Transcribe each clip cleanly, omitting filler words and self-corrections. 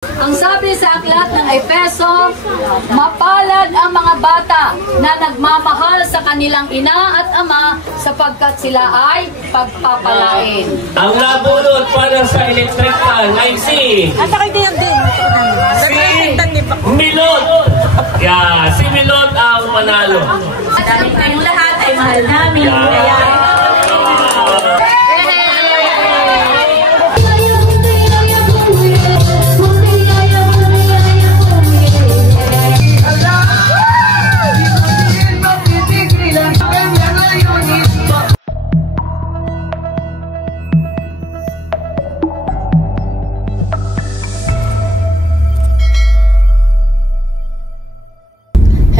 Ang sabi sa aklat ng Efeso, mapalad ang mga bata na nagmamahal sa kanilang ina at ama sapagkat sila ay pagpapalain. Ang nabunod para sa electrical ay si Milot. Yeah, si Milot ang manalo. Dahil kayong lahat ay mahal namin.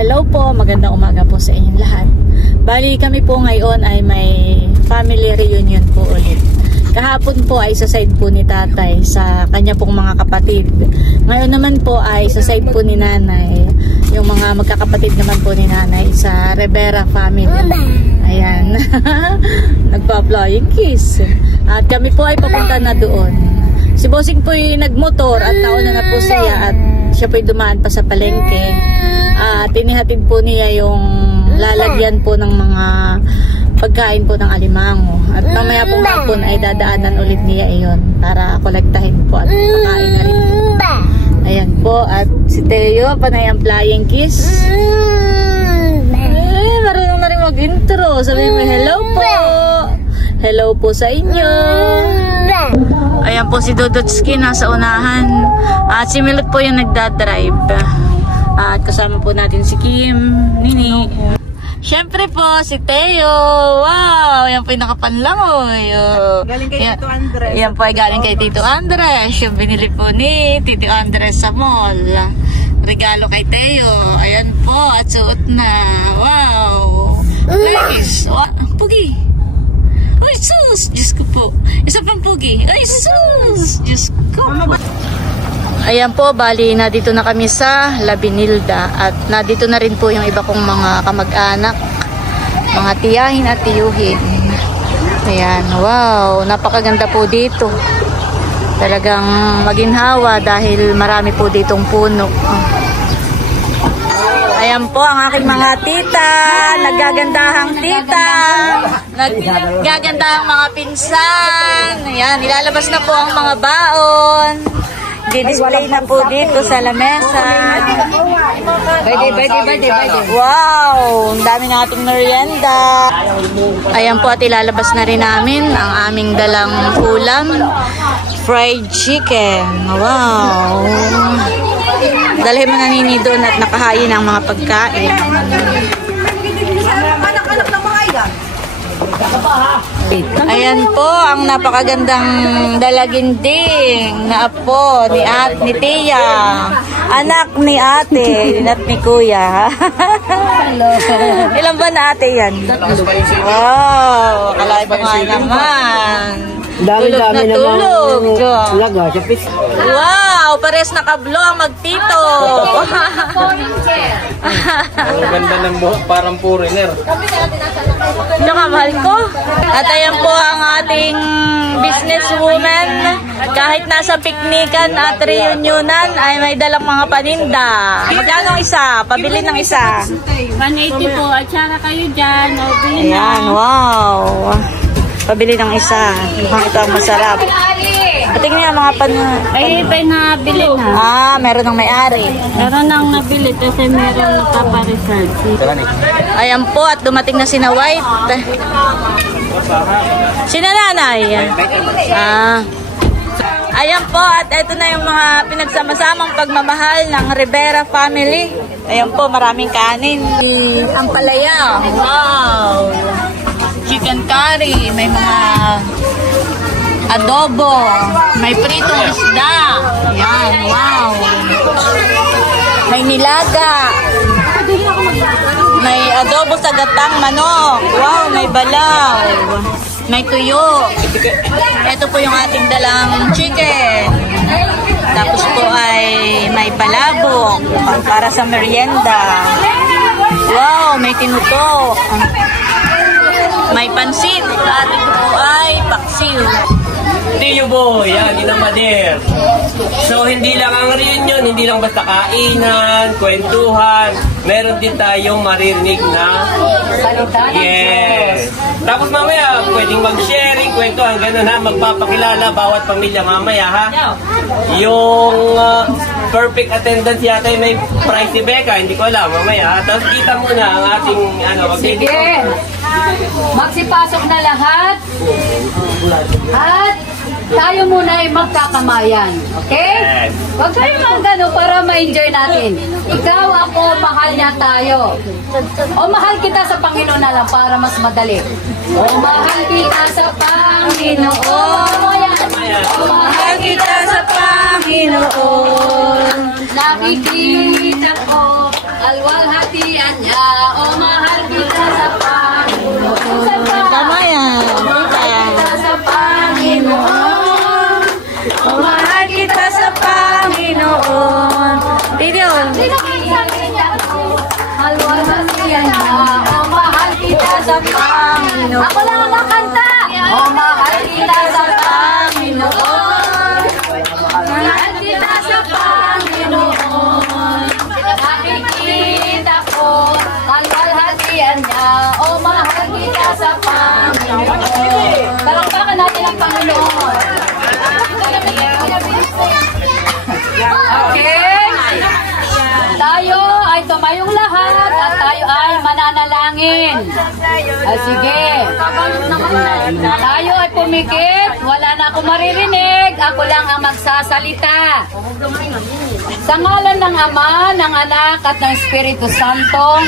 Hello po, magandang umaga po sa inyong lahat. Bali kami po ngayon ay may family reunion po ulit. Kahapon po ay sa side po ni tatay sa kanya pong mga kapatid. Ngayon naman po ay sa side po ni nanay. Yung mga magkakapatid naman po ni nanay sa Rivera family. Ayan. Nagpa-flying kiss. At kami po ay papunta na doon. Si Bossing po ay nagmotor at nauna na po siya at siya po ay dumaan pa sa palengke. Tinihatid po niya yung lalagyan po ng mga pagkain po ng alimango. At mamaya pong hapon ay dadaanan ulit niya iyon para kolektahin po at pakain na rin po. Ayan po, at si Teo, panay ang flying kiss. Marunong na rin mag-intro. Sabihin mo, hello po. Hello po sa inyo. Ayan po si Dodotski nasa unahan. At si Milot po yung nagdadrive. At kasama po natin si Kim, Nini. Siyempre po, si Teo. Wow! Yan po yung nakapanlangoy. Galing kay Tito Andres. Yan po ay galing kay Tito Andres. Yung binili po ni Tito Andres sa mall. Regalo kay Teo. Ayan po, at suot na. Wow! Nice! Pugi! Ay, sus! Diyos ko po. Isa pang pugi. Ay, sus! Diyos ko po. Ayan po, bali na dito na kami sa La Binilda at na dito na rin po yung iba kong mga kamag-anak, mga tiyahin at tiyuhin. Ayan, wow, napakaganda po dito. Talagang maginhawa dahil marami po ditong puno. Ayan po ang aking mga tita, naggagandahang tita, naggagandahang mga pinsan. Ayan, nilalabas na po ang mga baon. Di-display na po dito sa lamesa. Wow! Ang dami na ating merienda. Ayan po, at ilalabas na rin namin ang aming dalang ulam. Fried chicken. Wow! Dalhin mo na Nini doon at nakahain ang mga pagkain. Anak-anak ng mga ilan. Ayan po ang napakagandang dalaginding na apo ni Tia, anak ni ate at ni kuya. Ilan ba na ate yan? Wow, akalain mo nga naman. Dami-dami tulog. Laga sa pis. Wow, pares nakablo ang magtito. Ang ganda ng buhok, parang foreigner. Tsaka mahal ko. At ayan po ang ating businesswoman. Kahit nasa piknikan at reunionan ay may dalang mga paninda. Magkano isa? Pabili ng isa. 180 po. At saka kayo dyan. Ayan, wow. Pabili ng isa. Mukhang ito ang masarap. Patingin nga mga Ay, may nabili na. Meron ng may-ari. Meron nang nabili kasi meron nakapareserve. Ayan po, at dumating na sina White. Sina nanay. Ayan po, at ito na yung mga pinagsama-samang pagmamahal ng Rivera family. Ayan po, maraming kanin. Ang palaya. Wow! Chicken curry. May mga adobo. May pritong isda. Ayan, wow! May nilaga. May adobo sa gatang manok. Wow, may balaw. May tuyo. Ito po yung ating dalang chicken. Tapos po ay may palabok para sa merienda. Wow, may tinutok. May pansit. At ito po ay paksiw. Tiyo Boy, yan, Inamadir. So, hindi lang ang reunion, hindi lang basta kainan, kwentuhan. Meron din tayong maririnig na Salita ng yes. Tapos mamaya, pwedeng mag-sharing, kwentuhan, gano'n ha, magpapakilala bawat pamilya mamaya ha. Yung perfect attendance yata may prize si Becca, hindi ko alam mamaya ha. Tapos kita muna ang ating Sige. Magsipasok na lahat. At tayo muna ay magkakamayan. Okay? Yes. Huwag kayo magano para ma-enjoy natin. Ikaw, ako, mahal niya tayo. O mahal kita sa Panginoon na lang para mas madali. O mahal kita sa Panginoon. O mahal kita sa Panginoon. Nakikita ko alwalhatian niya. O mahal kita sa Panginoon. Tama yan. Kita sa Panginoon. O mahal kita sa Panginoon. Video. Sino kayo sabi niya? Alwalhatian niya. O mahal kita sa Panginoon. Ako lang ang makanta. O mahal kita sa Panginoon. Mahal kita sa Panginoon. Nakikita ko alwalhatian niya. O mahal kita sa Panginoon. Talakpakan natin ang Panginoon. Okay? Tayo ay tumayong lahat at tayo ay mananalangin. Sige. Tayo ay pumikit. Wala na akong maririnig. Ako lang ang magsasalita. Sa ngalan ng Ama, ng Anak at ng Espiritu Santo,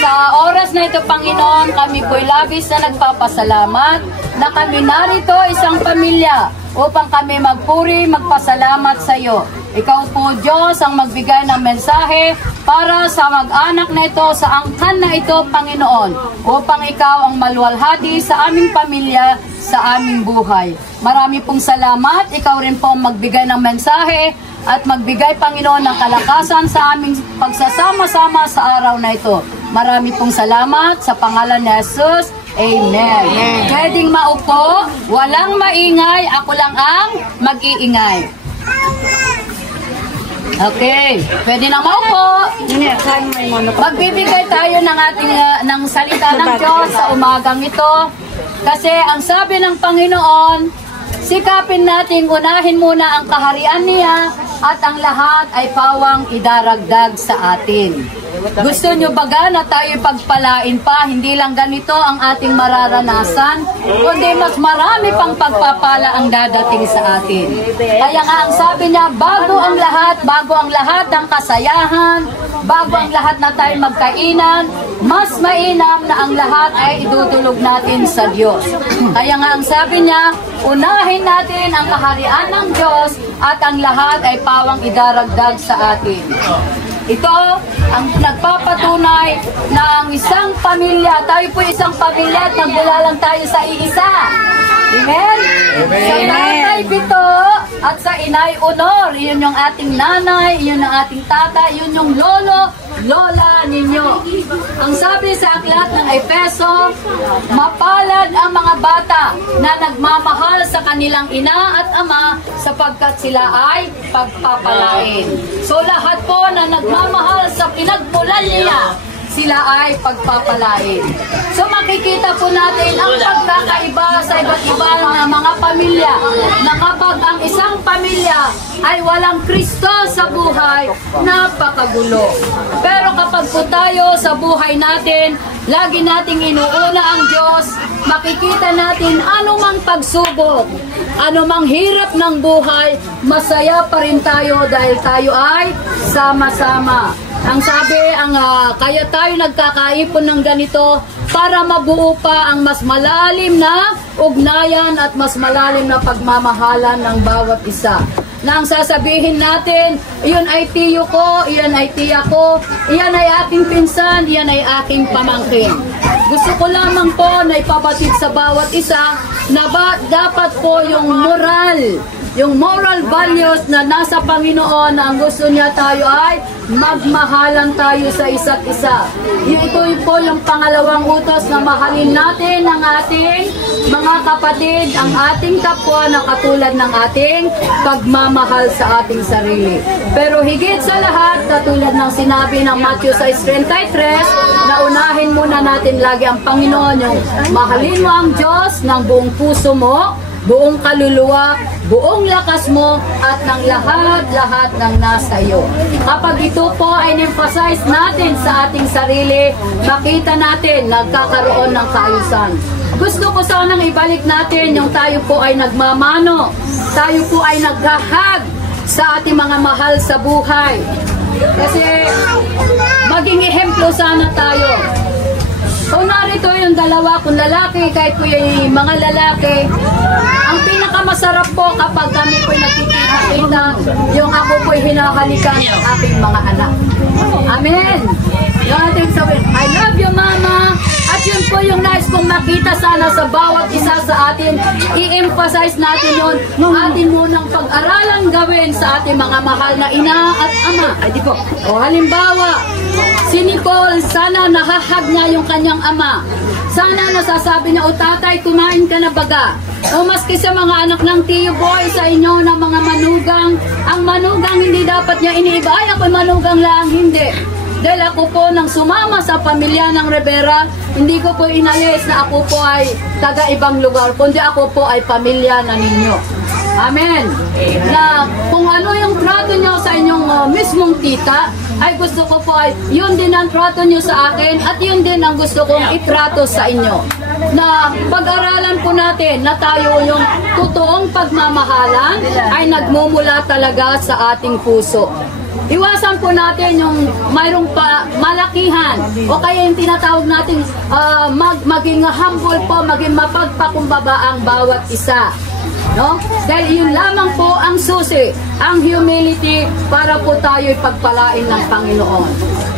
sa oras na ito, Panginoon, kami po'y labis na nagpapasalamat na kami narito isang pamilya upang kami magpuri, magpasalamat sa iyo. Ikaw po, Diyos, ang magbigay ng mensahe para sa mag-anak na ito, sa angkan na ito, Panginoon, upang ikaw ang maluwalhati sa aming pamilya, sa aming buhay. Marami pong salamat. Ikaw rin po ang magbigay ng mensahe at magbigay, Panginoon, ng kalakasan sa aming pagsasama-sama sa araw na ito. Marami pong salamat sa pangalan ni Jesus. Amen. Pwedeng maupo, walang maingay, ako lang ang mag-iingay. Okay, pwede na maupo. Magbibigay tayo ng ating ng salita ng Diyos sa umagang ito. Kasi ang sabi ng Panginoon, sikapin nating unahin muna ang kaharian niya at ang lahat ay pawang idaragdag sa atin. Gusto nyo baga na tayo pagpalain pa, hindi lang ganito ang ating mararanasan, kundi mas marami pang pagpapala ang dadating sa atin. Kaya nga ang sabi niya, bago ang lahat ng kasayahan, bago ang lahat na tayo magkainan, mas mainam na ang lahat ay idudulog natin sa Diyos. Kaya nga ang sabi niya, unahin natin ang kaharian ng Diyos at ang lahat ay pawang idaragdag sa atin. Ito ang nagpapatunay na ang isang pamilya, tayo po isang pamilya at nagmula lang tayo sa iisa. Amen? Sa tatay pito at sa inay honor, yun yung ating nanay, yun ang ating tata, yun yung lolo, lola ninyo. Ang sabi sa aklat ng Efeso, mapalad ang mga bata na nagmamahal sa kanilang ina at ama sapagkat sila ay pagpapalain. So lahat po na nagmamahal sa pinagmulan niya, sila ay pagpapalain. So makikita po natin ang pagkakaiba sa iba't iba ng mga pamilya, na kapag ang isang pamilya ay walang Kristo sa buhay, napakagulo. Pero kapag po tayo sa buhay natin, lagi nating inuuna ang Diyos, makikita natin anumang pagsubok, anumang hirap ng buhay, masaya pa rin tayo dahil tayo ay sama-sama. Ang sabi, kaya tayo nagkakaipon ng ganito para mabuo pa ang mas malalim na ugnayan at mas malalim na pagmamahalan ng bawat isa. Na ang sasabihin natin, iyon ay tiyo ko, iyan ay tiya ko, iyan ay aking pinsan, iyan ay aking pamangkin. Gusto ko lamang po na ipabatid sa bawat isa na dapat po yung moral values na nasa Panginoon na ang gusto niya tayo ay magmahalan tayo sa isa't isa. Ito po yung pangalawang utos na mahalin natin ang ating mga kapatid, ang ating kapwa na katulad ng ating pagmamahal sa ating sarili. Pero higit sa lahat, katulad ng sinabi ng Matthew 6:33, na unahin muna natin lagi ang Panginoon, yung mahalin mo ang Diyos ng buong puso mo, buong kaluluwa, buong lakas mo, at ng lahat-lahat ng nasa iyo. Kapag ito po ay emphasize natin sa ating sarili, makita natin nagkakaroon ng kaayusan. Gusto ko sanang ibalik natin yung tayo po ay nagmamano, tayo po ay naghahag sa ating mga mahal sa buhay. Kasi maging ehemplo sana tayo. Kung narito yung dalawa, kung lalaki, kahit po yung mga lalaki, ang pinakamasarap po kapag kami po'y nakikita, yung ako po'y hinahalikan ng aking mga anak. Amen! Yung ating sabihin, I love you, Mama! At yun po yung nais kong makita sana sa bawat isa sa atin. I-emphasize natin yun. Atin munang pag-aralan gawin sa ating mga mahal na ina at ama. O halimbawa, si Nicole, sana nahahag niya yung kanyang ama. Sana nasasabi niya, o tatay, kumain ka na baga. O maski sa mga anak ng Tiyo Boy, sa inyo na mga manugang, ang manugang hindi dapat niya iniiba. Ay, ako'y manugang lang. Hindi. Dahil ako po nang sumama sa pamilya ng Rivera, hindi ko po inalis na ako po ay taga-ibang lugar, kundi ako po ay pamilya na ninyo. Amen. Na kung ano yung trato nyo sa inyong mismong tita, ay gusto ko po ay yun din ang trato nyo sa akin at yun din ang gusto kong itrato sa inyo. Na pag-aralan po natin na tayo yung totoong pagmamahalan ay nagmumula talaga sa ating puso. Iwasan po natin yung mayroong pa malakihan o kaya yung tinatawag natin maging humble po, maging mapagpakumbaba ang bawat isa. No? Dahil yun lamang po ang susi, ang humility para po tayo'y pagpalain ng Panginoon.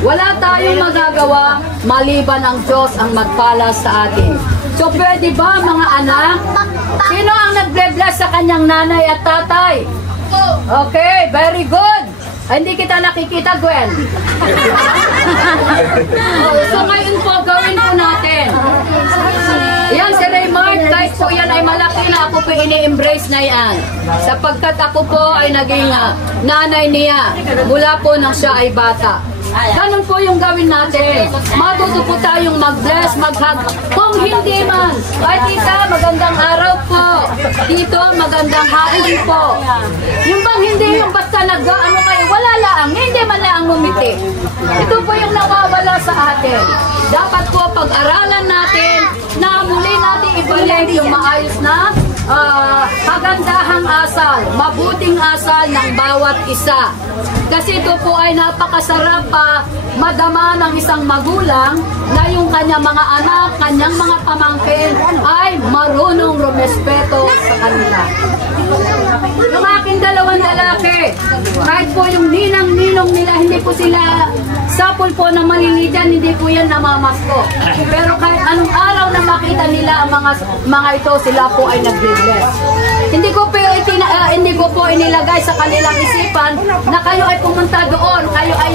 Wala tayong magagawa maliban ang Diyos ang magpala sa atin. So pwede ba mga anak? Sino ang nagble-bless sa kanyang nanay at tatay? Okay, very good. Hindi kita nakikita, Gwen. So ngayon po, gawin po natin. Yan, si Raymond, kahit po yan ay malaki na, ako po ini-embrace na yan. Sapagkat ako po ay naging nanay niya mula po nang siya ay bata. Ganun po yung gawin natin. Matuto po tayong mag-bless, mag-hug. Kung hindi man, ay tita, magandang araw po. Tito, magandang hapon po. Yung bang hindi yung basta nag-ano kayo, wala lang, hindi man lang ngumiti. Ito po yung nawawala sa atin. Dapat po pag-aralan natin na muli natin ibalik yung maayos na kagandahang asal, mabuting asal ng bawat isa. Kasi ito po ay napakasarap madama ng isang magulang na yung kanyang mga anak, kanyang mga pamangkin ay marunong rumespeto sa kanila. Yung aking dalawang lalaki, kahit po yung ninang-ninong nila, hindi po sila sapul po na malilitan, hindi po yan namamasko. Pero kahit anong araw na makita nila ang mga ito, sila po ay nag-bless. Hindi ko po inilagay sa kanilang isipan na kayo ay pumunta doon, kayo ay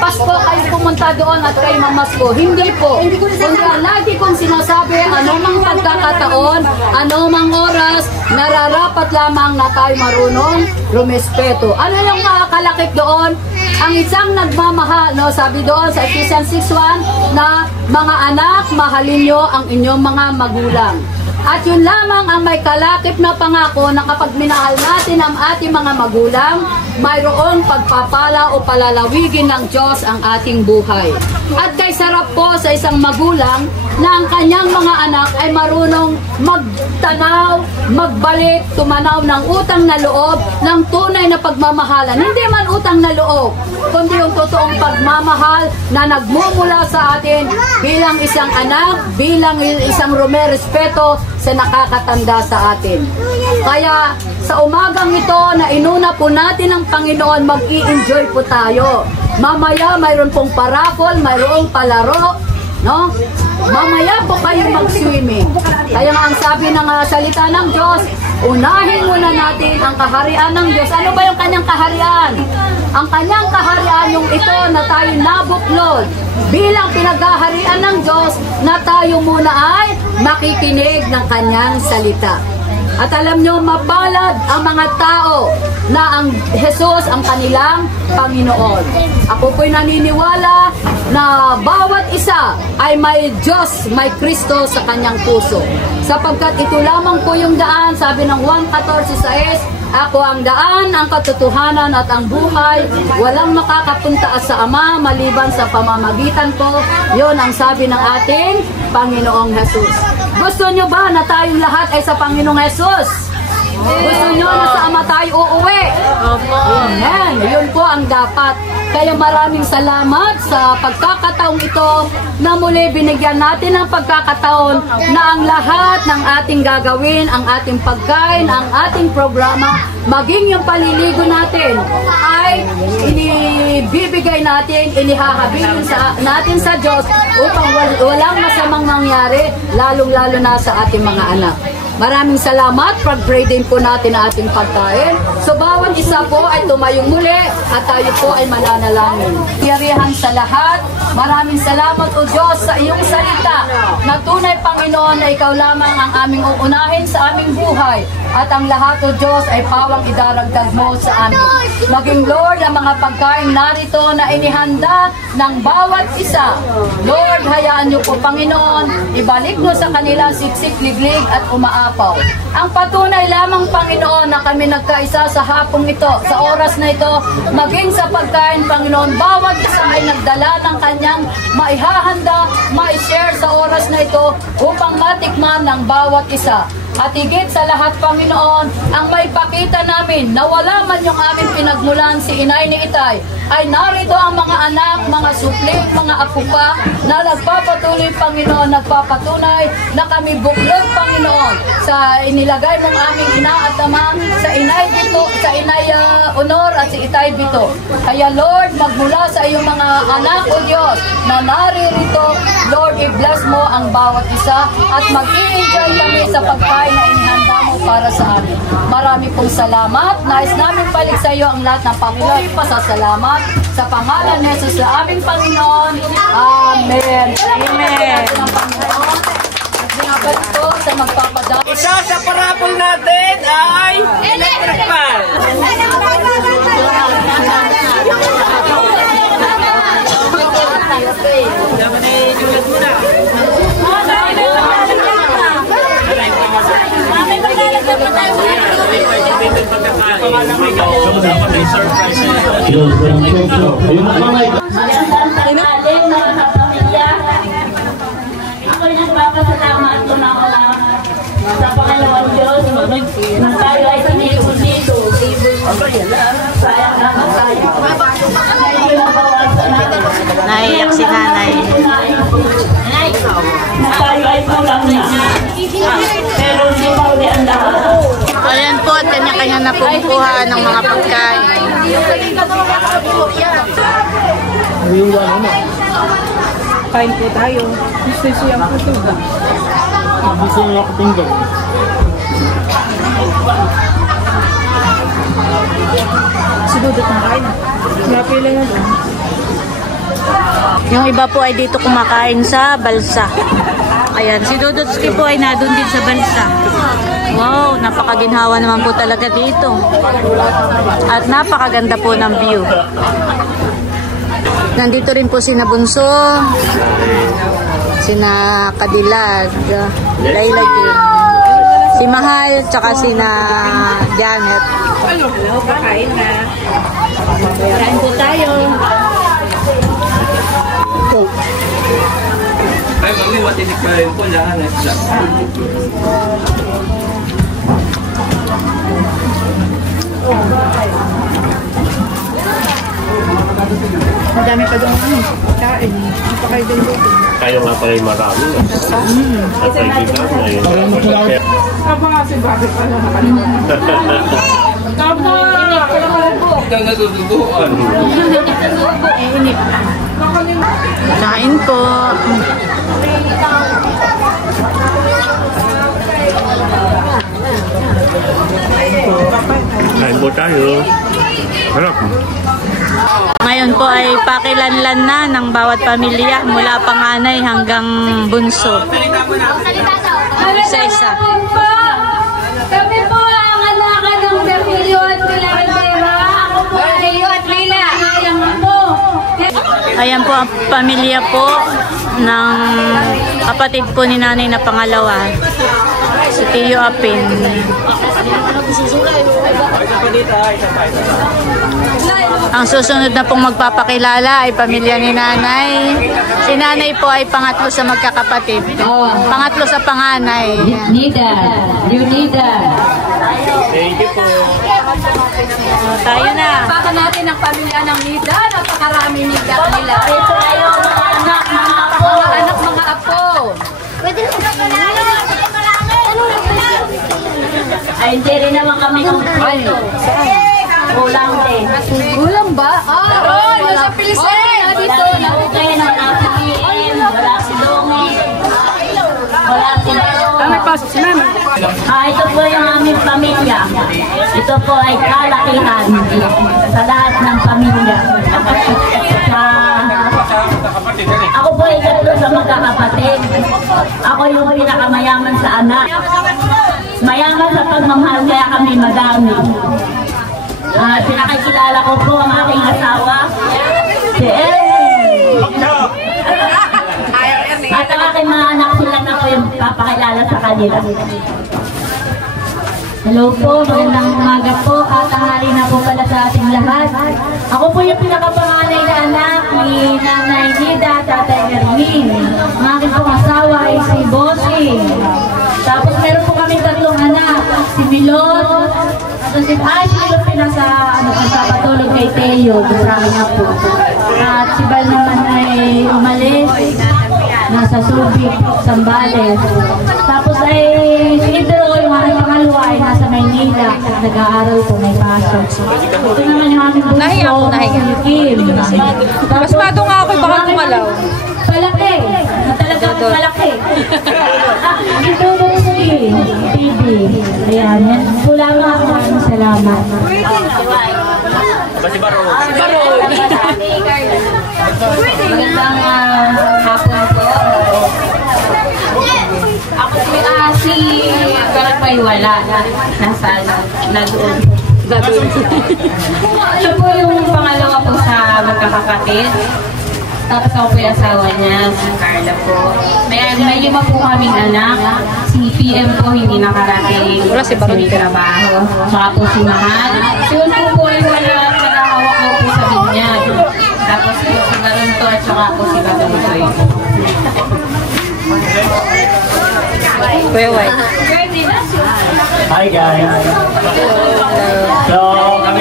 Pasko, kayo pumunta doon at kayo mamasko. Hindi po. Kundi lagi kong sinasabi, anumang pagkakataon, anumang oras, nararapat lamang na tayo marunong rumespeto. Ano yung makakalakip doon? Ang isang nagmamahal, no, sabi doon sa Ephesians 6:1 na mga anak, mahalin nyo ang inyong mga magulang. At yun lamang ang may kalakip na pangako na kapag minahal natin ang ating mga magulang, mayroong pagpapala o palalawigin ng Diyos ang ating buhay. At kay sarap po sa isang magulang na ang kanyang mga anak ay marunong magtanaw, magbalik, tumanaw ng utang na loob ng tunay na pagmamahalan. Hindi man utang na loob, kundi yung totoong pagmamahal na nagmumula sa atin bilang isang anak, bilang isang rumerespeto sa nakakatanda sa atin. Kaya sa umagang ito na inuna po natin ang Panginoon, mag-i-enjoy po tayo. Mamaya mayroon pong paraffol, mayroong palaro, No? Mamaya po kayo mag-swimming. Kaya nga ang sabi ng salita ng Diyos, unahin muna natin ang kaharian ng Diyos. Ano ba yung kanyang kaharian? Ang kanyang kaharian yung ito na tayo nabuklod bilang pinaghaharian ng Diyos na tayo muna ay makikinig ng kanyang salita. At alam nyo, mapalad ang mga tao na ang Jesus ang kanilang Panginoon. Ako po'y naniniwala na bawat isa ay may Diyos, may Kristo sa kanyang puso. Sapagkat ito lamang po yung daan, sabi ng Juan 14:6, ako ang daan, ang katotohanan at ang buhay. Walang makakapunta sa Ama maliban sa pamamagitan ko. Yon ang sabi ng ating Panginoong Jesus. Gusto nyo ba na tayong lahat ay sa Panginoong Jesus? Gusto nyo na sa Ama tayo uuwi? Amen. Yun po ang dapat. Kaya maraming salamat sa pagkakataong ito na muli binigyan natin ng pagkakataon na ang lahat ng ating gagawin, ang ating pagkain, ang ating programa, maging yung paliligo natin ay inibibigay natin, inihahabilin natin sa Diyos upang walang masamang mangyari, lalong-lalo na sa ating mga anak. Maraming salamat. Pag-pray din po natin ang ating pagkain. So bawat isa po ay tumayong muli at tayo po ay mananalangin. Kiyarihan sa lahat. Maraming salamat o Diyos sa iyong salita na tunay Panginoon na ikaw lamang ang aming uunahin sa aming buhay. At ang lahat o Diyos ay pawang idaragdag mo sa amin. Maging Lord ang mga pagkain narito na inihanda ng bawat isa. Lord, hayaan niyo po Panginoon, ibalik mo sa kanila siksik, liglig at umaapaw. Ang patunay lamang Panginoon na kami nagkaisa sa hapong ito, sa oras na ito, maging sa pagkain Panginoon, bawat isa ay nagdala ng kanyang maihahanda, maishare sa oras na ito upang matikman ng bawat isa. At higit sa lahat, Panginoon, ang may pakita namin na wala man yung aming pinagmulan si Inay ni Itay, ay narito ang mga anak, mga supling, mga apo pa, na nagpapatuloy, Panginoon, nagpapatunay na kami buklod, Panginoon, sa inilagay mong aming ina at ama, sa Inay Bito, sa Inay Honor at si Itay Bito. Kaya, Lord, magmula sa iyong mga anak, O Diyos, na naririto, Lord, i-bless mo ang bawat isa at mag-i-enjoy kami sa pagkain na inihanda mo para sa amin. Marami pong salamat. Nais namin balik sa iyo ang lahat ng papuri, pasasalamat sa pangalan ni Jesus na aming Panginoon. Amen. Amen. At binabalik ko sa magpapadala. Isa sa parapol natin ay electric fan. Ako rin nagpapasalamat ko na ako sa Panginoon Diyos na tayo ay sinito-sito. Sayang na tayo. Naiyak si nanay. Na tayo ay kulang na. Pero hindi pa uli ang lahat. Ayan po at kanya-kanya na pumukuha ng mga pagkain. Kain po tayo. Gusto yung puso ba? Gusto yung katinggan. Siguro kung kain. Napila na doon. Yung iba po ay dito kumakain sa balsa. Ayan, si Dudutski po ay nadun din sa balsa. Wow, napakaginhawa naman po talaga dito. At napakaganda po ng view. Nandito rin po sina Bunso, sina Kadilag, Layla Jane, si Mahal, tsaka sina Janet. Hello, kakain na. Kain po tayo. Ay, mami, matinik pa rin po lahat. Madami pa doon kain. Napakain din doon. Kaya nga pala yung marami. At ay kita. Tama nga si Bakit pa na nakalimutan. Tama! daw natutubuan. Kain po. Kain po tayo. Harap. Ngayon po ay pakilanlan na ng bawat pamilya mula panganay hanggang bunso. Isa-isa. Kami po ang anak ng Bermilio at Pilarentera. Ako po Bermilio at Leila. Ayan po ang pamilya po ng kapatid po ni nanay na pangalawa. Si Tio Apin. Ang susunod na pong magpapakilala ay pamilya ni nanay. Si nanay po ay pangatlo sa magkakapatid. Pangatlo sa panganay. Nida. Nida. Thank you po. Tayo na. Baka natin ang pamilya ng Nida. Napakarami Nida nila. Ito ay yung anak, mga apo. Mga anak, mga apo. Ay, hindi rin naman kami ng ito. Kulang din. Gulang ba? Ah, yung sa Pilisay. Dito. Okay, wala si PM, wala si Dongi, wala si Leo. Ito po yung aming pamilya. Ito po ay kalakihan sa lahat ng pamilya. Ako po ay tatlo sa magkakapatid. Ako yung pinakamayaman sa anak. Mayaman sa pagmamahal kaya kami madami. Pinakikilala ko po ang aking asawa, si Ernie. At ang aking mga anak, sila na po yung papakilala sa kanila. Hello po, magandang umaga po at tanghali na po pala sa ating lahat. Ako po yung pinakapanganay na anak ni Nanay Nida, Tatay Ernie. Ang aking pong asawa ay si Bossing. Tapos meron po kami tatlong anak, si Milot, si Milot pinasa patulog kay Teo, sa akin na po. At si Bal naman ay umalis, nasa Subic, Zambales. Tapos ay si Idro, yung aking pangalawa ay nasa Maynila, nag-aaral po, may pasok. Ito naman yung aming bunso, si Kim. Mas mato nga ako, baka kumalaw. Palaki, na talagang malaki. Ito mo si TV. Ayan, yan. Kulang nga ako, maraming salamat. Si Baro. Magandang hapon po. Ako si Barangay Wala. Nasaan? Nadoon. Siya po yung pangalawa po sa magkakapatid. Tapos ako po yung asawa niya, si Carla po. May lima po kaming anak. Si PM po hindi nakarating. May trabaho. Tsaka po si Mahal. Yun po yung nagahawak ko po sa binyag. Tapos po si Garunto at tsaka po si Gatuntoy. Kuya White. Hi guys! So,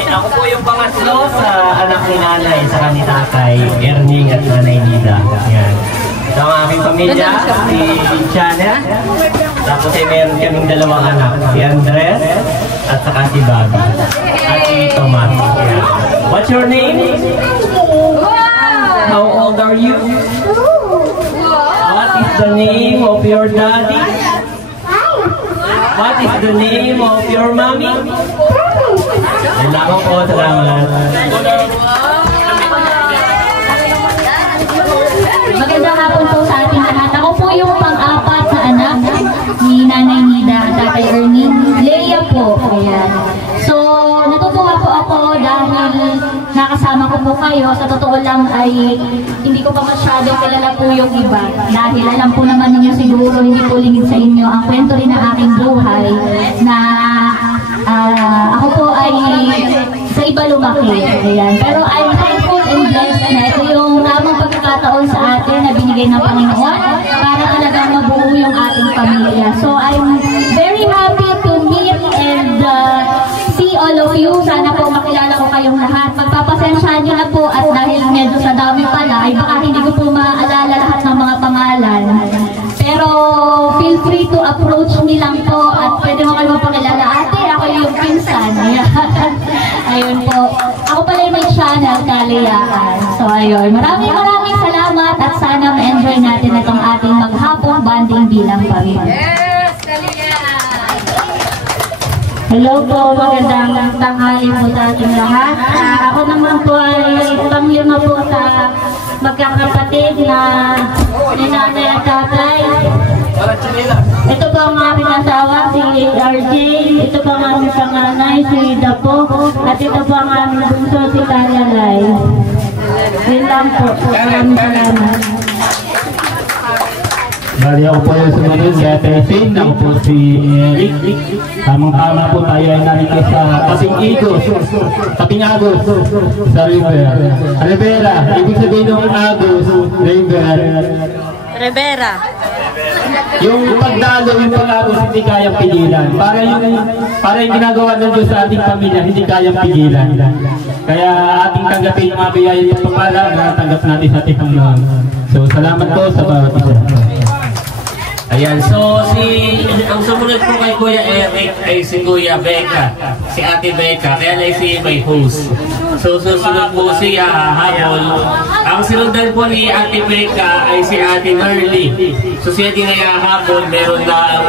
ako po yung pangatlo sa anak ni nanay, sa ni tatay, Erning at Nanay Nida. Yan. Ito ang aming pamilya, si Chana. Tapos ay meron kaming dalawang anak, si Andres at saka si Bobby. At si Tomas. Yan. What's your name? How old are you? What is the name of your daddy? What is the name of your mommy? Salamat po, salamat. Magandang hapon po sa ating lahat. Ako po yung pang-apat na anak ni Nanay Nida at Tatay Ernie. Leia po. Ayan. So, natutuwa po ako dahil nakasama ko po kayo. Sa totoo lang ay hindi ko pa masyadong kilala po yung iba. Dahil alam po naman ninyo siguro, hindi po lingid sa inyo ang kwento rin ng aking buhay na ako po ay sa iba lumaki. Ayan. Pero I'm thankful and blessed na ito yung tamang pagkakataon sa atin na binigay ng Panginoon para talagang mabuo yung ating pamilya. So I'm very happy to meet and see all of you. Sana po makilala ko kayong lahat. Magpapasensya nyo na po at dahil medyo sa dami pala ay baka hindi ko po maalala lahat ng mga pangalan. Pero feel free to approach me lang po at pwede mo kayo mapakilala. Ate, ako yung pinsan. Ayun po. Ako kalayaan. So ayun, maraming salamat at sana ma-enjoy natin itong ating maghapong banding bilang pamilya. Yes, kalayaan! Hello po, magandang tanghali po sa ating lahat. Ako naman po ay pamilya po sa magkakapatid na ni nanay at tatay. Ito po ang aming asawa, si RJ. Ito po ang aming panganay, si Dapo. At ito po ang aming bunso, si Tanya Lai. Yun lang po. Maraming salamat. Bali ako po yung sumunod si Ate Sin, ako po si Eric. Tamang-tama po tayo ay narito sa Tabing Agos, sa River. Rivera, ibig sabihin ng Agos, River. Rivera. Yung pagdalo, yung pag-agos, hindi kayang pigilan. Para yung ginagawa ng Diyos sa ating pamilya, hindi kayang pigilan. Kaya ating tanggapin yung mga biyaya ng pangalaga, tanggap natin sa ating Panginoon. So, salamat po sa bawat isa. Ayan, so ang sumunod po kay Kuya Eric ay si Kuya Becca, si Ate Becca, kaya na si may host. So susunod po siya hapon. Ang sinundan po ni Ate Becca ay si Ate Nerly. So siya din ay hapon, meron na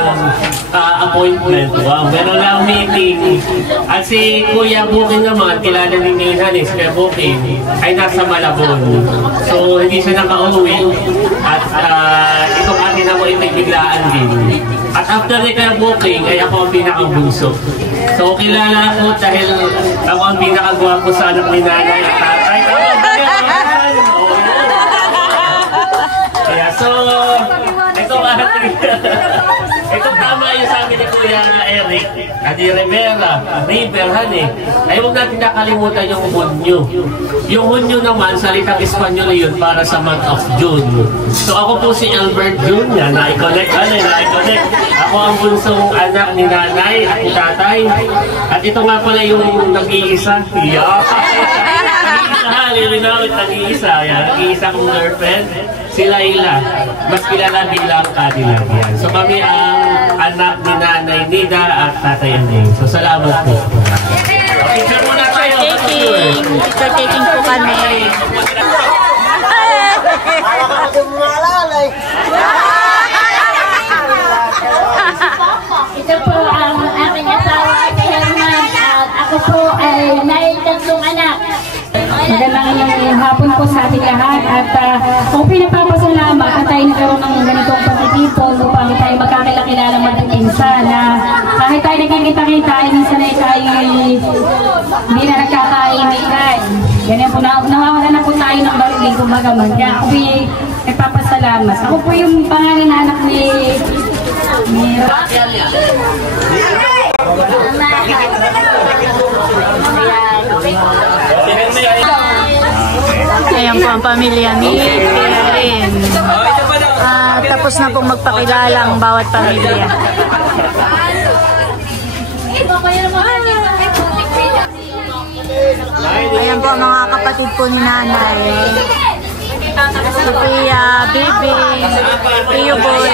appointment, meron na meeting. At si Kuya Bukin naman, kilala ni Hanis, Kuya Bukin, ay nasa Malabon. So hindi siya nakauwi. At itong atin na mo biglaan din. At after ni Kuya Buking, ay ako ang pinakabunso. So kilala ko dahil ako ang pinakagwapo sa anak ni nanay at tatay. Kaya so, ito tama yung sabi ni Kuya Eric at ni Rivera, ay huwag natin nakalimutan yung hunyo. Yung hunyo naman, salitang Espanyol yun para sa month of June. So ako po si Albert Jr. Na-connect. Ako ang bunsong anak ni nanay at ni tatay. At ito nga pala yung nag-iisa. Nag-iisa. Nag-iisa kong girlfriend. Si Laila, mas kilala bilang Cadillac yan. So kami ang anak ni Nanay Nida at Tatay Anding. So salamat po. Picture muna tayo. Picture taking po kami. Ito po ang aking asawa, si Herman. At ako po ay may 3 anak. Magandang hapon po sa ating lahat at kung pinapapasalamat na tayo nagkaroon ng ganitong pagtitipon upang tayo magkakilala mag-insa na kahit tayo nagkikita-kita ay minsan ay tayo hindi na nagkakainitan. Ganyan po, nawawala na po tayo ng barili kumbaga man. Kaya ako nagpapasalamat. Ako po yung pangalan na anak ni Ayan po ang pamilya ni Erin. Tapos na pong magpakilala ang bawat pamilya. Ayan po ang mga kapatid po ni nanay. Sophia, Bibi, Tio Boy.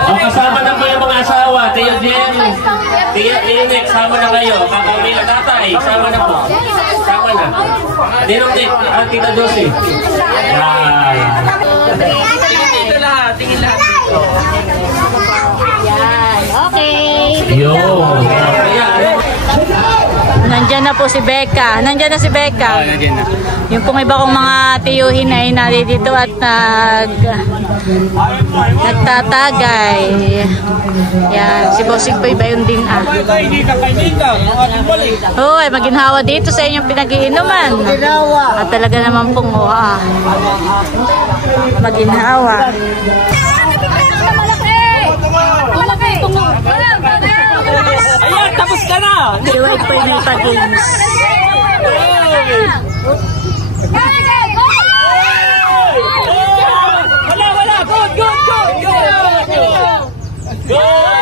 Ang kasama na po yung mga asawa, Tio Jen, Tio Nick, sama na kayo. Kapamilya, tatay, sama na po. Sama na. Dinong Nick, Tita Josie. Tingin lahat, tingin lahat. Yan, okay. Yo. Nandyan na po si Becca. Nandyan na si Becca. Yung pong iba kong mga tiyuhin ay narito at nagtatagay. Yan, si Bossing pa iba yun din Hoy, maginhawa dito sa inyong pinag-iinuman. At talaga naman pong maginhawa. Ayan, tapos ka na! Iwag pa yung pag-games. Wala! Good!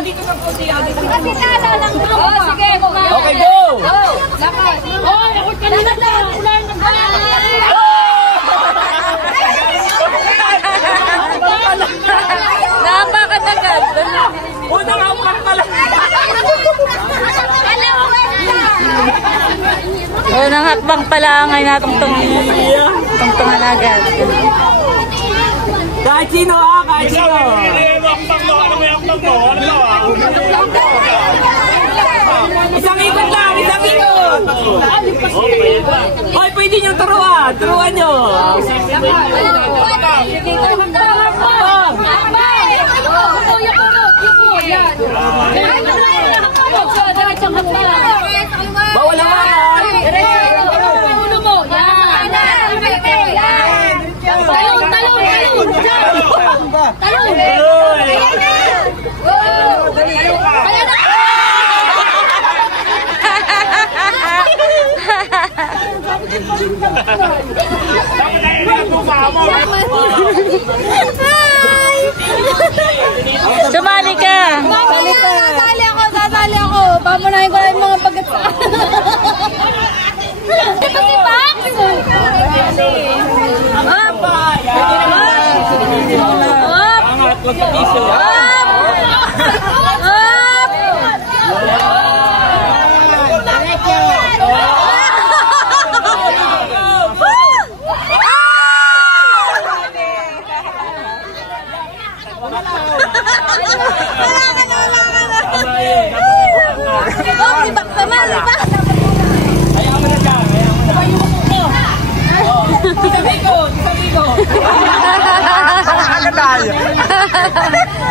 dito na po siya. Oh, sige, kumain. Okay, go! Lakay. Oh, ako kanina lang. Ulan ng Napakatagal. Unang hakbang pala. Unang hakbang pala ngay natungtungan agad. Kahit sino ha, kahit sino. Isang ikot lang, isang ikot. Hoy, pwede nyo turuan. Turuan nyo. Bawal ang mga. Sumali ka. Sasali ako. Pamunahin ko lang yung mga bagat sa ito si Pax!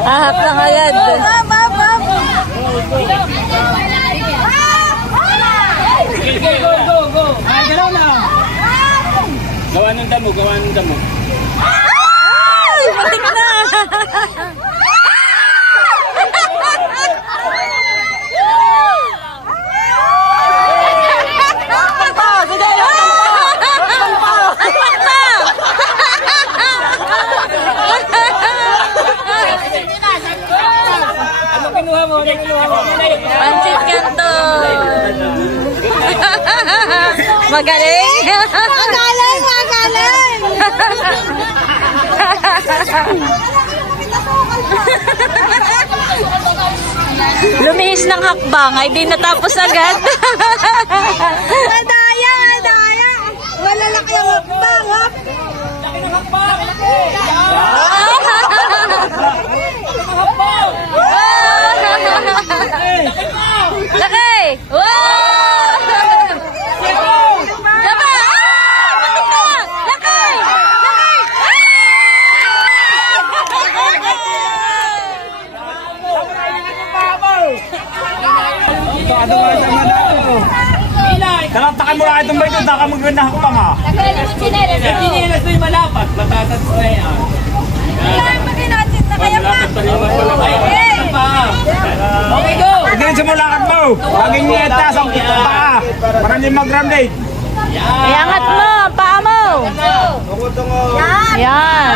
Ahap lang agad. Go. Ay, galaw na. Gawa ng damo. Ay! Matik na! Pansit Canton. Magaling. Lumihis ng hakbang ay di natapos agad. Madaya! Malalaki ang hakbang, ha? Laki ng hakbang! Laki! Wow! Laki! Laki! Nakatakan mo lang itong ba ito, taka maganda ako pa nga. Chinelas na yung malapat. Matatas na yan. Okay, go! Diretso mo lakad mo. Laging nietas ang paa. Para hindi mag-ramdade. Iangat mo, paa mo. Yan.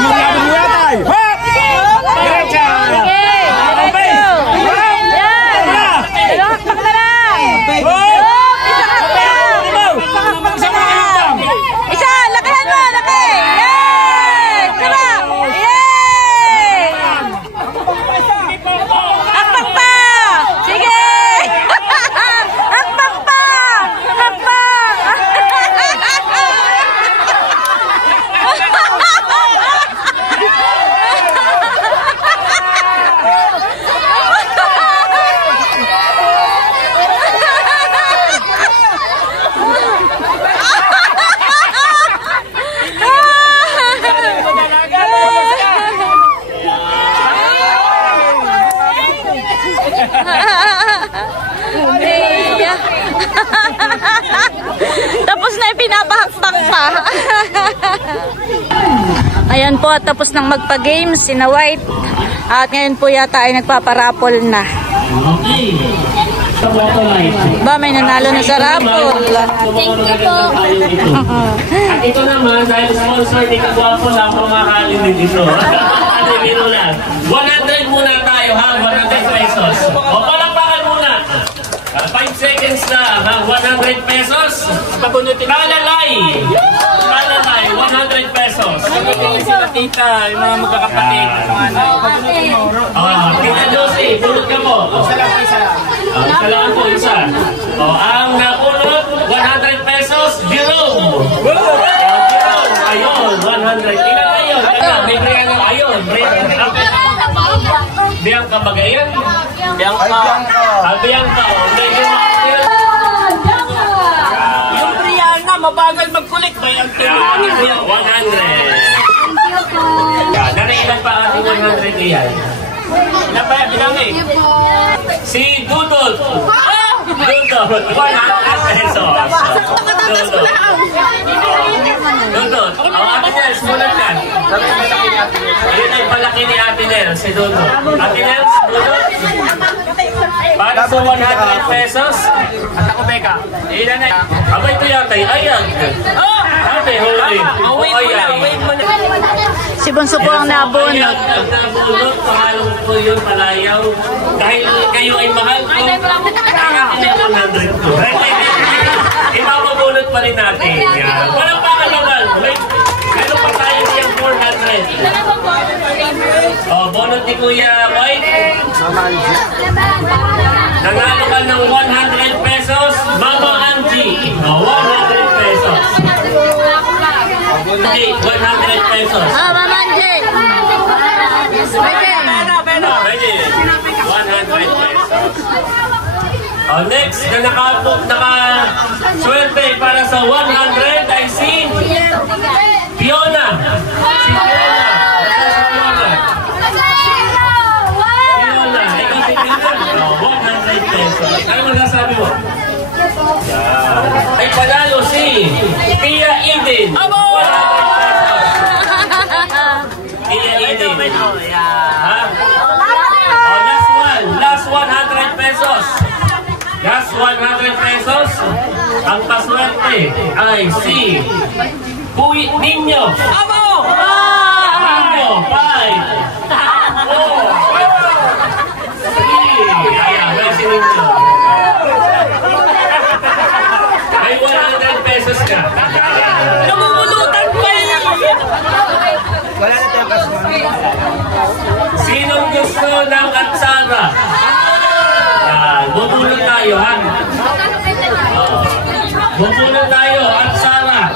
Anong laban mo yatay? Hop! Diretso! Sige. Yan. Dalawang hakbang na lang. Hop! Isang hakbang. Isang hakbang. Isa, lakihan mo, laki. Yay! Sama. Yay! Hakbang pa. Sige. Hakbang pa. Hakbang. Iya. Tapos na pinapahakbang pa. Ayan po, at tapos nang magpa-games sina White. At ngayon po yata ay nagpaparapol na. sa Water Light. Ba, may nanalo na sa raffle. Thank you po. At ito naman, dahil sponsor ni Kagwapo lang, pumakali din dito. Ano biro lang. 100 muna tayo ha, 100 pesos. O palakpakan muna. 5 seconds na, ha? 100 pesos. Kalalay! Kalalay, 100 pesos. Sila tita, yung mga magkakapatid. Tita Josie, pulot ka po. Isa lang po, isa. Ang napulot, 100 pesos, Jerome. Jerome, ayun, 100. Ilan na yun? May Brianna, ayun. Bianca Bagayan? Bianca. Bianca. Yung Brianna, mabagal mag-collect. May ang tulungan ni Brianna. 100. Nanailan pa ating 100 real. Ilan ba yan? Binangin. Si Dudot. Dudot, 100 pesos. Dudot. Ate Nels, sulat ka. Yun ay palaki ni Ate Nels, si Dudot. Ate Nels, Dudot. Para sa 100 pesos. At ako, Becca. Ilan na yan? Abay ito yata, ayan. Ate, holding. Wait mo na. Si Bunso po ang nabunot. Ayan, ang nabunot, pangalan ko yun, Palayaw. Dahil kayo ay mahal ko, kaya ako 100 ko. Ipapabunot pa rin natin. Walang pakalaman. Meron pa tayo siyang 400. Bonot ni Kuya White. Nanalo ka ng 100 pesos. Mama Angie. 100 pesos. Hindi, 100 pesos. Mama Angie. Pwede. 100 pesos. Next, na naka-swerte para sa 100 ay si Fiona. Si Fiona. Fiona, ikaw si Fiona. 100 pesos. Ano masasabi mo? Ay panalo si Tia Eden. 100 pesos. Tia Eden. Ha? Last 100 pesos. Last 100 pesos. Ang paswerte ay si Ninyo. Ninyo, 5, 4, 3. Ayan, may si Ninyo. May 100 pesos ka. Namumulutan pa yun. Sinong gusto ng atsara? Bubulong tayo, ha? Bubulong tayo, atsara.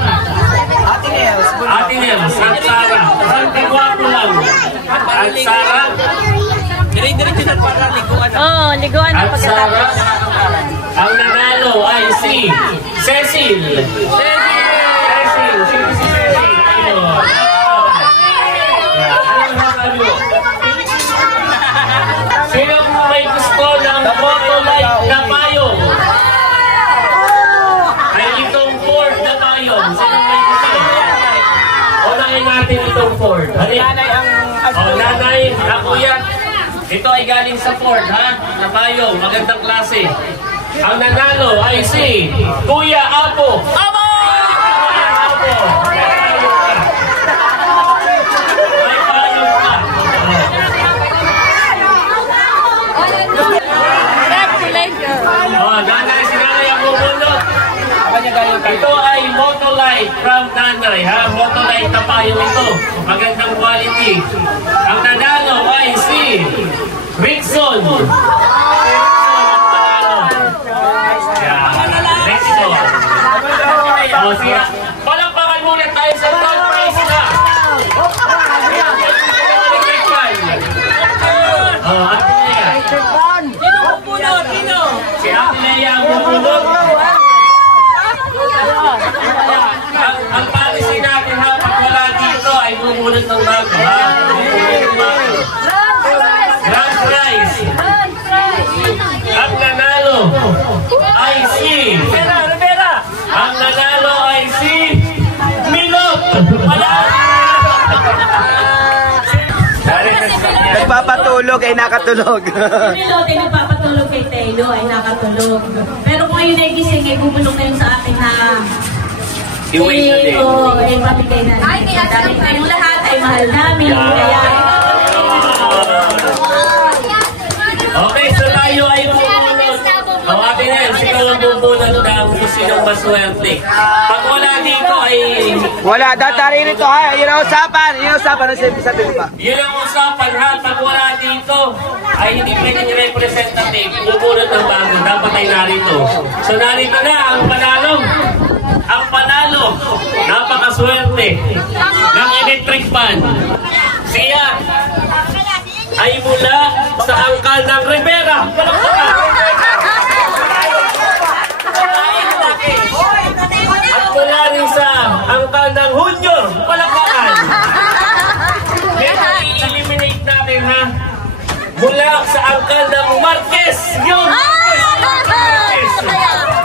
Ate Nels, atsara. Santigwapo lang. Atsara. Dire-diretso na para liguan na. Oh, liguan na Atsara. pagkatapos. Ang nanalo ay si Cecil. Cecil. Si Cecil. Ayun. Anong masabi mo? Sino may gusto ng Photolite na payong? Ay itong Ford na payong. Sino may gusto? Unahin natin itong Ford. Nanay ang Nanay, kuya. Ito ay galing sa Ford, ha? Na payong. Magandang klase. Ang nanalo ay si Kuya Apo. Apo! Kuya Apo. May payong ka. Nanay, si Nanay ang bubulot. Ito ay Motolite from Nanay, ha? Motolite na payong ito. Magandang quality. Ang nanalo ay si Rickson. Palakpakan muna tayo sa top prize na. Ate Lea. Sino bubunot? Sino? Si Ate Lea ang bubulot. Ang policy natin, ha, pag wala dito ay bubulot ng bago, ha? Grand prize. Ang nanalo ay si Ang nanalo ay si Milot. Nagpapatulog ay nakatulog. Pilote nagpapatulog nakatulog kay Telo ay nakatulog. Pero kung ngayon ay gising, ay bubulong na yun sa akin na I-wait na din. Oo, ay papigay na. Dahil kayong lahat ay mahal namin. Kaya Okay, so tayo ay pupunod. Ang atin na yun, ikaw ang pupunod ng kung sinong maswerte. Pag wala dito ay... Wala, datari nito ha. Yun ang usapan. Yun ang usapan. Sabi mo pa. Yun ang usapan ha. Pag wala dito ay hindi pwedeng representative. Pupunod ng bago. Dapat ay narito. So narito na ang panalo. Ang panalo. Napakaswerte ng electric fan. Siya ay mula sa angkan ng Rivera. At mula rin sa angkan ng Hunyo. Palakpakan. Kaya i-eliminate natin ha. Mula sa angkan ng Marquez. Yung Marquez.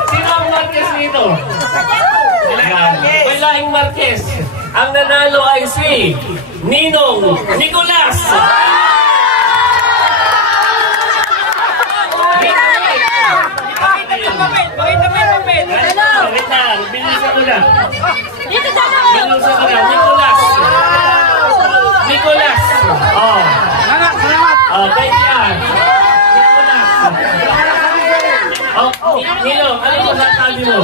Sino ang Marquez dito? Walahing Marquez. Ang nanalo ay si Ninong Nicolas. Bilisan ko na. Bilisan ko na. Nicolas. Oh. Oh, pwede yan. Nicolas. Oh, Nilo, ano yung sasabi mo?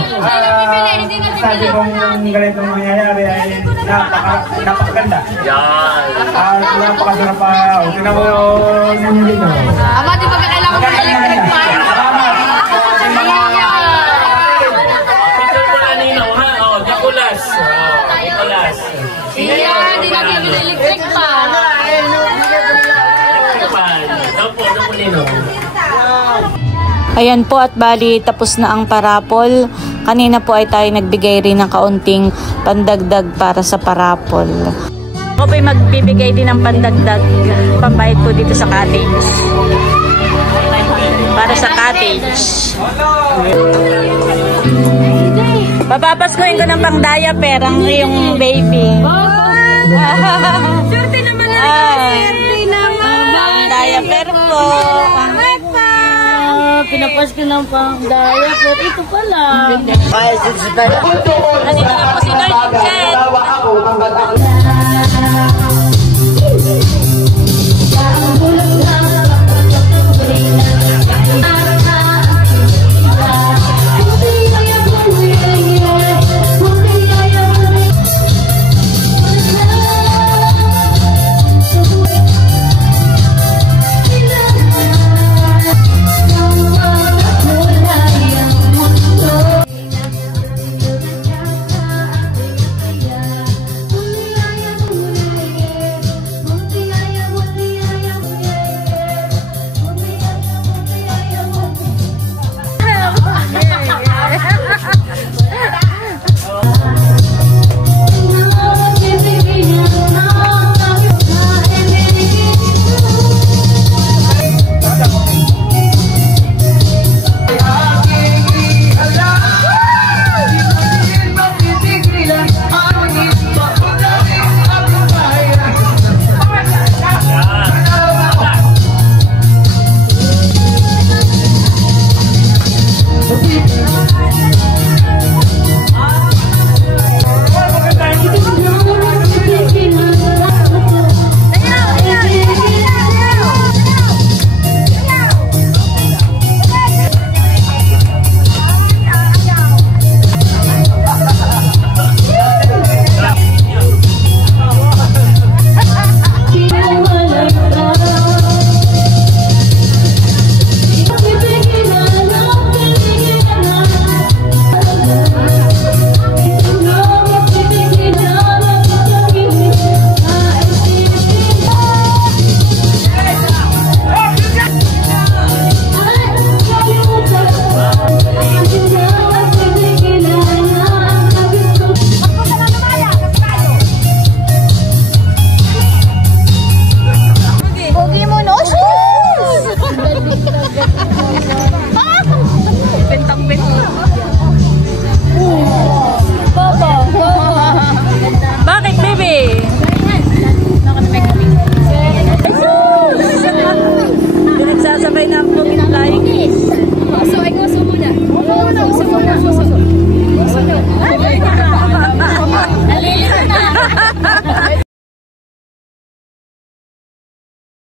Sabi kong ganitong mangyayari ay napakaganda. Yan. Napakasarap pa. Tinan mo yung dito. Ama, di ba kailangan ng electric fan? Nicolas. Nicolas. Iya, hindi natin yung electric fan. ayan po, at bali tapos na ang parapol. Kanina po ay tayo nagbigay rin ng kaunting pandagdag para sa parapol. Ako po'y magbibigay din ng pandagdag pambayad po dito sa cottage. Para sa cottage. Papapaskuhin ko ng pang diaper ang iyong baby. Swerte naman na. Swerte naman. Pang diaper po. Pinapasko ng pang diaper. Ito pala. Nandito na po si Lord Jet.